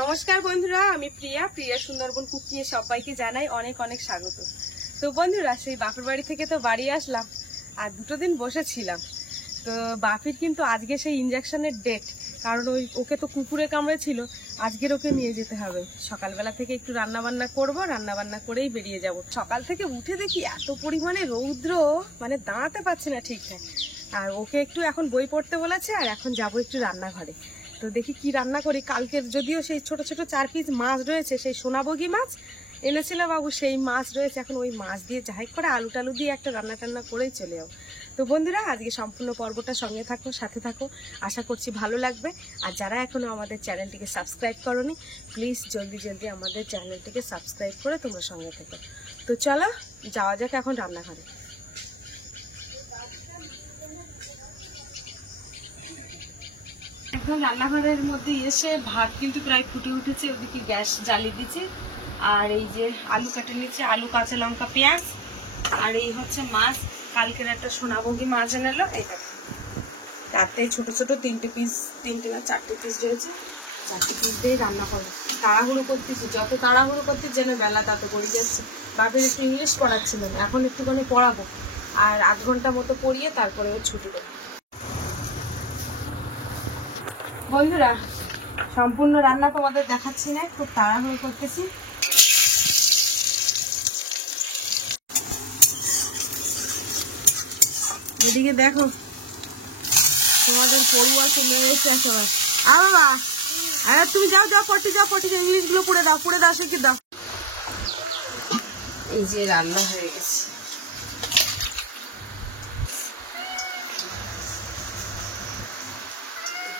নমস্কার বন্ধুরা, আমি প্রিয়া সুন্দরবন কুকিংয়ে সবাইকে জানাই অনেক অনেক স্বাগত। তো বন্ধুরা, সেই বাপের বাড়ি থেকে তো বাড়ি আসলাম আর 2 দিন বসেছিলাম। তো বাপির কিন্তু আজকে সেই ইঞ্জেকশনের ডেট, কারণ ওকে তো কুকুরে কামড়েছিল, আজকের ওকে নিয়ে যেতে হবে। সকালবেলা থেকে একটু রান্নাবান্না করব, রান্নাবান্না করেই বেরিয়ে যাব। সকাল থেকে উঠে দেখি এত পরিমাণে রৌদ্র, মানে দাঁড়াতে পারছি না ঠিকঠাক। আর ওকে একটু এখন বই পড়তে বলেছে, আর এখন যাব একটু রান্নাঘরে। তো দেখি কি রান্না করি। কালকের যদিও সেই ছোট ছোট 4 পিস মাছ রয়েছে, সেই সোনাবগি মাছ এনেছিল বাবু, সেই মাছ রয়েছে। এখন ওই মাছ দিয়ে যাই করে আলু টালু দিয়ে একটা রান্না টান্না করেই চলে যাও। তো বন্ধুরা, আজকে সম্পূর্ণ পর্বটা সঙ্গে থাকো, সাথে থাকো, আশা করছি ভালো লাগবে। আর যারা এখনো আমাদের চ্যানেলটিকে সাবস্ক্রাইব করোনি, প্লিজ জলদি জলদি আমাদের চ্যানেলটিকে সাবস্ক্রাইব করে তোমরা সঙ্গে থেকো। তো চলো যাওয়া যাক এখন রান্নাঘরে। এখন রান্নাঘরের মধ্যে এসে ভাত কিন্তু প্রায় ফুটে উঠেছে, ওদিকে গ্যাস জ্বালিয়ে দিচ্ছে। আর এই যে আলু কাটে নিচ্ছে, আলু, কাঁচা লঙ্কা, পেঁয়াজ। আর এই হচ্ছে মাছ, কালকের একটা সোনাবগি মাছ এনেলো। এইটা রাতে ছোট ছোট 3টে না 4টে পিস রয়েছে, 4টে পিস দিয়ে রান্না করবো। তাড়াহুড়ো করতেছি, যত তাড়াহুড়ো করতে যেন বেলা তত করে যাচ্ছে। বাপের একটু ইংলিশ পড়াচ্ছিলাম, এখন একটুখানি পড়াবো, আর 8 ঘন্টা মতো পড়িয়ে তারপরে ও ছুটি দেবো। বন্ধুরা, সম্পূর্ণ রান্না তোমাদের দেখাচ্ছি না, খুব তাড়াহুড়ো করতেছি। এদিকে দেখো তোমাদের পড়ুয়া চলে এসেছে সবাই। বাবা, আরে তুমি যাও পটি যাও, ইংলিশ গুলো পড়ে দাও শিখে দাও। এই যে রান্না হয়ে গেছে।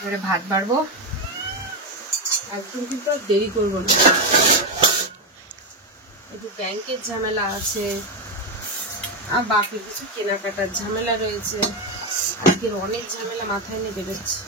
এবারে ভাত বাড়বো, একদম কিন্তু দেরি করবো না। একটু ব্যাংকের ঝামেলা আছে, আর বাকি কিছু কেনাকাটার ঝামেলা রয়েছে। আজকের অনেক ঝামেলা মাথায় নিয়ে বেরোচ্ছে।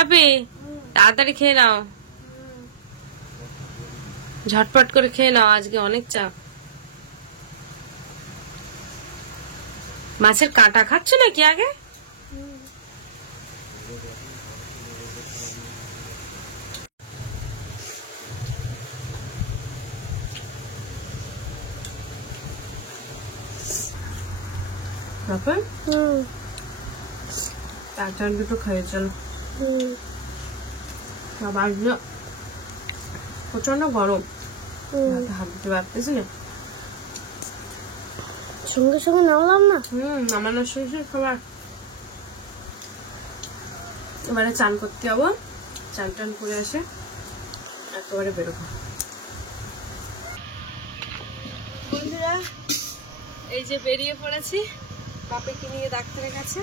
আবে তাড়াতাড়ি খেয়ে নাও, ঝটপট করে খেয়ে নাও, আজকে অনেক চাপ। মাছের কাঁটা খাচ্ছ নাকি আগে? তাড়াতাড়ি দুটো খেয়ে চলো। প্রচন্ড গরম, হাত দিতে পারতেছি না। সঙ্গে সঙ্গে নামলাম না। নামানোর সঙ্গে খাবার। এবারে চান করতে যাবো, চান টান করে আসে একেবারে বেরোবো। বন্ধুরা, এই যে বেরিয়ে পড়েছি বাপেকে নিয়ে ডাক্তারের কাছে।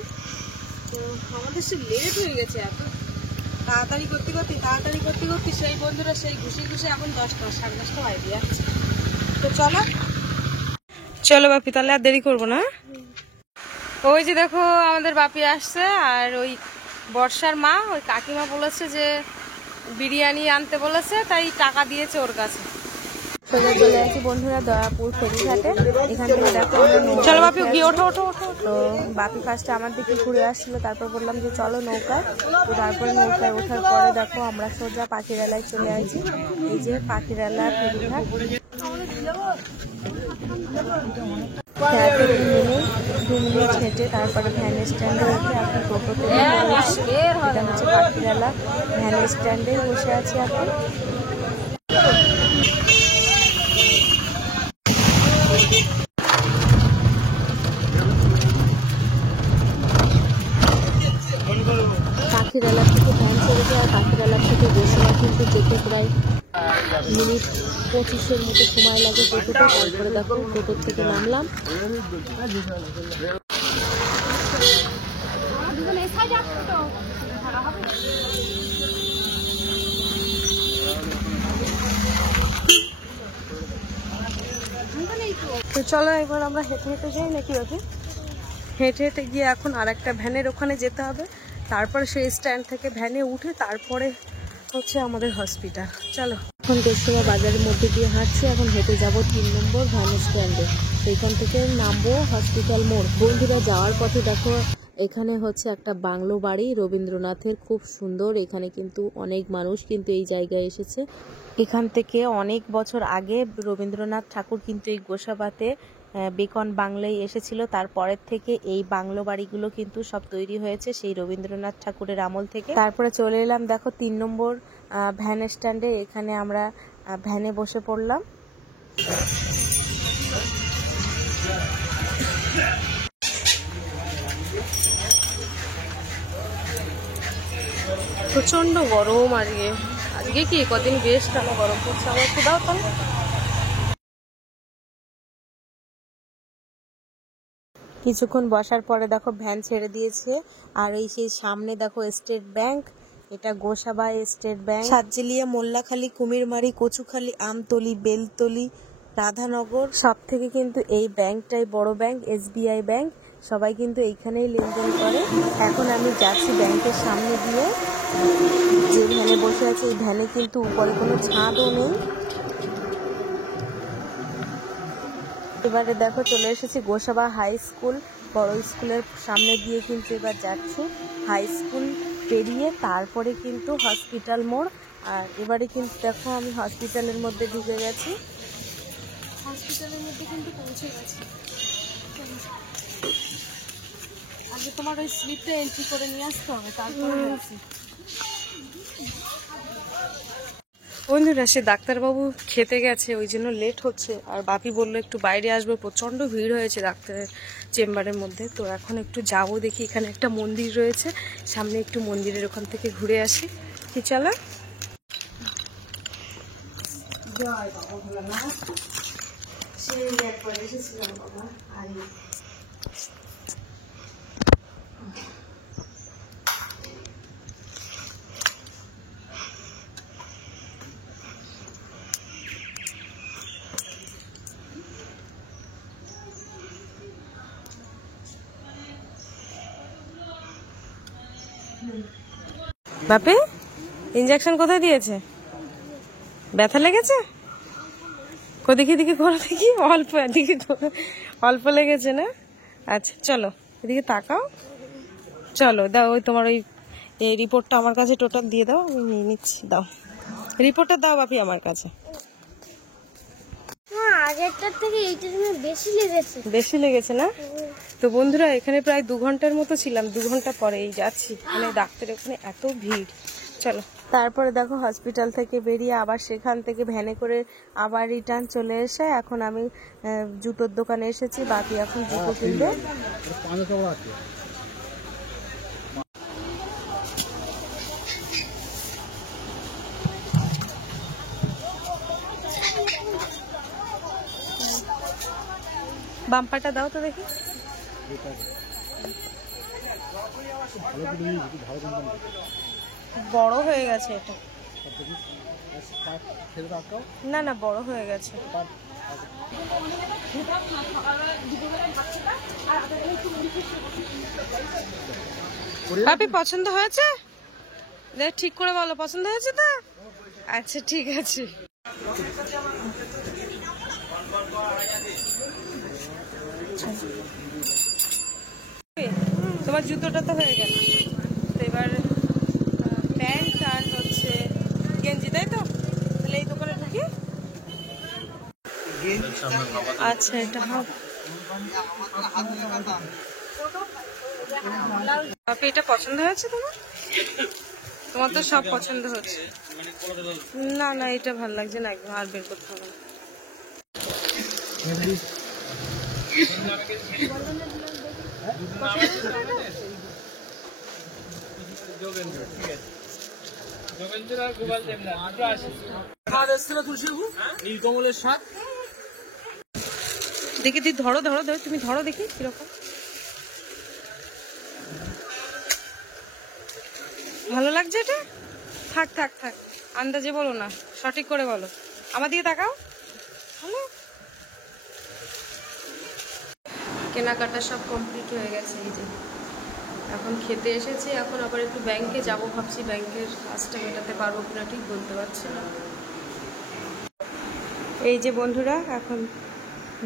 তো আমাদের সে লেট হয়ে গেছে, এত তাড়াতাড়ি করতে সেই বন্ধুরা সেই ঘুষে এখন 10টা 10:30 বাজে যাচ্ছে। তো চলো বাপি, তাহলে আর দেরি করবো না। ওই যে দেখো আমাদের বাপি আসছে, আর ওই বর্ষার মা, ওই কাকিমা বলেছে যে বিরিয়ানি আনতে বলেছে, তাই টাকা দিয়েছে ওর কাছে। সোজা চলে আসি বন্ধুরা দয়াপুর ফেরিঘাটে। এখান থেকে দেখো চলো বাপি গিয়ে ওঠো। তো বাপি ফার্স্টে আমার দিকে ঘুরে আসছিল, তারপর বললাম যে চলো নৌকায়। তো তারপরে নৌকায় ওঠার পরে দেখো আমরা সোজা পাখিরালায় চলে আসি। এই যে পাখিরালা ফেরিঘাট। দু মিনিট হেঁটে তারপরে ভ্যান স্ট্যান্ডে উঠে এখন টোটোতে এটা হচ্ছে পাখিরালা ভ্যান স্ট্যান্ডে বসে আছি এখন। পাখিরালা থেকে ভ্যান ছেড়েছে, আর পাখিরালা থেকে বসিয়া কিন্তু যেতে প্রায় মিনিট 25-এর মতো সময় লাগে টোটোতে। তারপরে দেখো টোটোর থেকে নামলাম। তো চলো এবার আমরা হেঁটে হেঁটে যাই নাকি ওকে, হেঁটে হেঁটে গিয়ে এখন আর একটা ভ্যানের ওখানে যেতে হবে, তারপরে সেই স্ট্যান্ড থেকে ভ্যানে উঠে তারপরে হচ্ছে আমাদের হসপিটাল। চলো এখন দেশসেবা বাজারের মধ্যে দিয়ে হাঁটছি, এখন হেঁটে যাব 3 নম্বর ভ্যান স্ট্যান্ডে, এখান থেকে নামবো হসপিটাল মোড়। বন্ধুরা যাওয়ার পথে দেখো এখানে হচ্ছে একটা বাংলো বাড়ি রবীন্দ্রনাথের, খুব সুন্দর। এখানে কিন্তু অনেক মানুষ কিন্তু এই জায়গায় এসেছে। এখান থেকে অনেক বছর আগে রবীন্দ্রনাথ ঠাকুর কিন্তু এই গোসাবাতে বেকন বাংলায় এসেছিল, তারপরের থেকে এই বাংলো বাড়িগুলো কিন্তু সব তৈরি হয়েছে সেই রবীন্দ্রনাথ ঠাকুরের আমল থেকে। তারপরে চলে এলাম দেখো 3 নম্বর ভ্যান স্ট্যান্ডে, এখানে আমরা ভ্যানে বসে পড়লাম। প্রচন্ড গরম আজকে, আজকে কি কদিন বেশ কেন গরম পড়ছে, আমার একটু দাও তাহলে। কিছুক্ষণ বসার পরে দেখো ভ্যান ছেড়ে দিয়েছে, আর এই সেই সামনে দেখো স্টেট ব্যাংক, এটা গোসাবা স্টেট ব্যাংক। সাতজেলিয়া, মোল্লাখালী, কুমিরমারি, কচুখালী, আমতলি, বেলতলি, রাধানগর সব থেকে কিন্তু এই ব্যাংকটাই বড় ব্যাংক, SBI ব্যাংক। সবাই কিন্তু এইখানেই লেনদেন করে। এখন আমি যাচ্ছি ব্যাংকের সামনে দিয়ে, যে ভ্যানে বসে আছে এই ভ্যানে কিন্তু উপরে কোনো ছাদও নেই। এবারে দেখো চলে এসেছি গোসাবা হাই স্কুল, বড় স্কুলের সামনে দিয়ে কিন্তু এবার যাচ্ছি। হাই স্কুল পেরিয়ে তারপরে কিন্তু হসপিটাল মোড়, আর এবারে কিন্তু দেখো আমি হসপিটালের মধ্যে ঢুকে গেছি, হসপিটালের মধ্যে কিন্তু পৌঁছে গেছি। আগে তোমার ওই স্লিপটা এন্ট্রি করে নিয়ে আসতে হবে, তারপরে বলছি। বন্ধুরা সে ডাক্তারবাবু খেতে গেছে, ওই জন্য লেট হচ্ছে, আর বাপি বললো একটু বাইরে আসবে, প্রচণ্ড ভিড় হয়েছে ডাক্তারের চেম্বারের মধ্যে। তো এখন একটু যাবো, দেখি এখানে একটা মন্দির রয়েছে সামনে, একটু মন্দিরের ওখান থেকে ঘুরে আসি। কি চলো। জয় বাবা ভোলানাথ, সেই একবার এসেছিলাম বাবা। আর বাপে ইঞ্জেকশন কোথায় দিয়েছে? ব্যথা লেগেছে? দেখি দেখি করো দেখি, অল্প এদিকে অল্প লেগেছে না? আচ্ছা চলো এদিকে তাকাও, চলো দাও ওই তোমার ওই রিপোর্টটা আমার কাছে টোটাল দিয়ে দাও, আমি নিয়ে নিচ্ছি। দাও রিপোর্টটা দাও বাপি আমার কাছে। আগেরটার থেকে এইটার বেশি লেগেছে। বেশি লেগেছে না? তো বন্ধুরা এখানে প্রায় 2 ঘন্টার মতো ছিলাম, 2 ঘন্টা পরে এই যাচ্ছি, মানে ডাক্তার ওখানে এত ভিড়। চলো তারপরে দেখো হসপিটাল থেকে বেরিয়ে আবার সেখান থেকে ভ্যানে করে আবার রিটার্ন চলে এসে এখন আমি জুতোর দোকানে এসেছি, বাকি এখন জুতো কিনবে। বাম্পারটা দাও তো দেখি। বড় হয়ে গেছে এটা, না না বড় হয়ে গেছে। বাপি পছন্দ হয়েছে? দেখ ঠিক করে বলো, পছন্দ হয়েছে তো? আচ্ছা ঠিক আছে। তোমার জুতোটা তো হয়ে গেল, তো এবার প্যান্ট আর হচ্ছে গেঞ্জি, তাই তো? তাহলে এই দোকানে ঢুকি। আচ্ছা এটা হবে। বাপি এটা পছন্দ হয়েছে তোমার? তোমার তো সব পছন্দ হচ্ছে। না না এটা ভালো লাগছে না, একদম আর বের করতে হবে না। দেখি দি ধরো ধরো ধরো, তুমি ধরো দেখি কিরকম ভালো লাগছে এটা। থাক থাক থাক, আন্দাজে বলো না, সঠিক করে বলো। আমার দিকে তাকাও। ভালো কেনাকাটা সব কমপ্লিট হয়ে গেছে। এই যে এখন খেতে এসেছি, এখন আবার একটু ব্যাংকে যাব ভাবছি, ব্যাংকের কাজটা মেটাতে পারবো কিনা ঠিক বলতে পারছি না। এই যে বন্ধুরা, এখন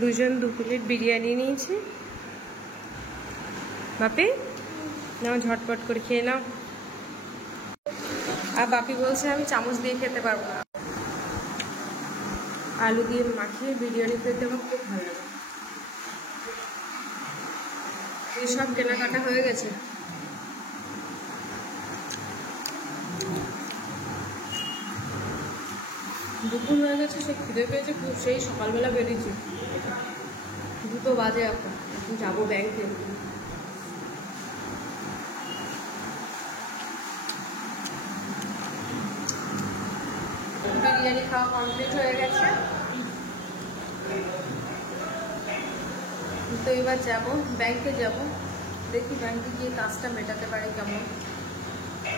দুজন 2 প্লেট বিরিয়ানি নিয়েছি। বাপি নাও, ঝটপট করে খেয়ে নাও। আর বাপি বলছে আমি চামচ দিয়ে খেতে পারবো না, আলু দিয়ে মাখিয়ে বিরিয়ানি খেতে আমার খুব ভালো লাগে। এই সব কেনাকাটা হয়ে গেছে। দুপুর হয়ে গেছে, সে খিদে পেয়েছে খুব, সেই সকালবেলা বেরিয়েছি, 2 বাজে। এখন যাবো ব্যাংকে। বিরিয়ানি খাওয়া কমপ্লিট হয়ে গেছে, তো এবার যাব ব্যাংকে যাব, দেখি ব্যাংকে গিয়ে কাজটা মেটাতে পারে কেমন।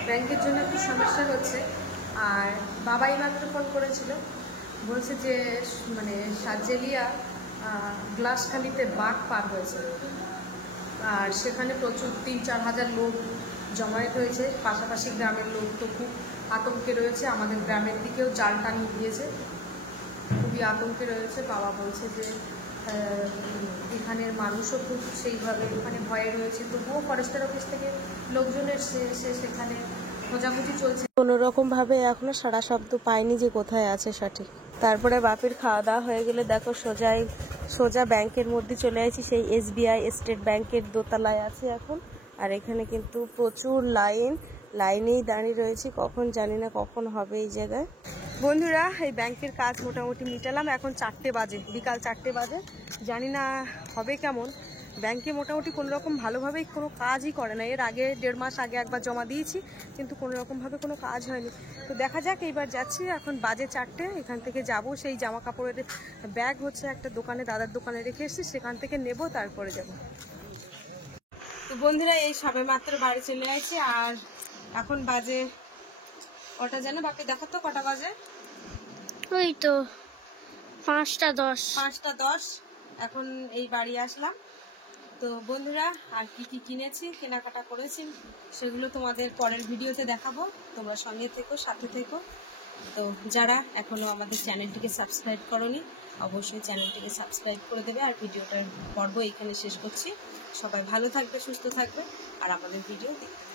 ব্যাংকের জন্য একটু সমস্যা হচ্ছে। আর বাবাই মাত্র ফোন করেছিল, বলছে যে মানে সার্জেলিয়া গ্লাসখালিতে বাঘ পার হয়েছে, আর সেখানে প্রচুর 3-4 হাজার লোক জমায়েত হয়েছে। পাশাপাশি গ্রামের লোক তো খুব আতঙ্কে রয়েছে, আমাদের গ্রামের দিকেও জাল টানিয়ে দিয়েছে, খুবই আতঙ্কে রয়েছে। বাবা বলছে যে এখানের মানুষও খুব সেইভাবে ওখানে ভয়ে রয়েছে। তবুও ফরেস্টের অফিস থেকে লোকজন এসে সেখানে খোঁজাখুঁজি চলছে, কোনো রকম ভাবে এখনো সারা শব্দ পাইনি যে কোথায় আছে সঠিক। তারপরে বাপির খাওয়া দাওয়া হয়ে গেলে দেখো সোজা ব্যাংকের মধ্যে চলে আসি, সেই SBI স্টেট ব্যাংকের দোতলায় আছে এখন। আর এখানে কিন্তু প্রচুর লাইনেই দাঁড়িয়ে রয়েছি, কখন জানি না কখন হবে এই জায়গায়। বন্ধুরা, এই ব্যাংকের কাজ মোটামুটি মিটালাম, এখন 4টে বাজে, বিকাল 4টে বাজে। জানি না হবে কেমন, ব্যাংকে মোটামুটি কোনোরকম ভালোভাবেই কোনো কাজই করে না। এর আগে 1.5 মাস আগে একবার জমা দিয়েছি, কিন্তু কোনোরকমভাবে কোনো কাজ হয়নি। তো দেখা যাক, এইবার যাচ্ছি। এখন বাজে 4টে, এখান থেকে যাব, সেই জামা কাপড়ের ব্যাগ হচ্ছে একটা দোকানে, দাদার দোকানে রেখে এসেছি, সেখান থেকে নেব, তারপরে যাব। তো বন্ধুরা, এই সবে মাত্র বাড়ি চলে আসছি, আর এখন বাজে কটা যেন, বাকি দেখো তো কটা বাজে। ওই তো 5টা 10। 5টা 10 এখন এই বাড়ি আসলাম। তো বন্ধুরা, আর কি কি কিনেছি, কেনাকাটা করেছি, সেগুলো তোমাদের পরের ভিডিওতে দেখাবো। তোমরা সঙ্গে থেকো, সাথে থেকো। তো যারা এখনো আমাদের চ্যানেলটিকে সাবস্ক্রাইব করোনি, অবশ্যই চ্যানেলটিকে সাবস্ক্রাইব করে দেবে। আর ভিডিওটার পর্ব এখানে শেষ করছি। সবাই ভালো থাকবে, সুস্থ থাকবে, আর আমাদের ভিডিও দেখতে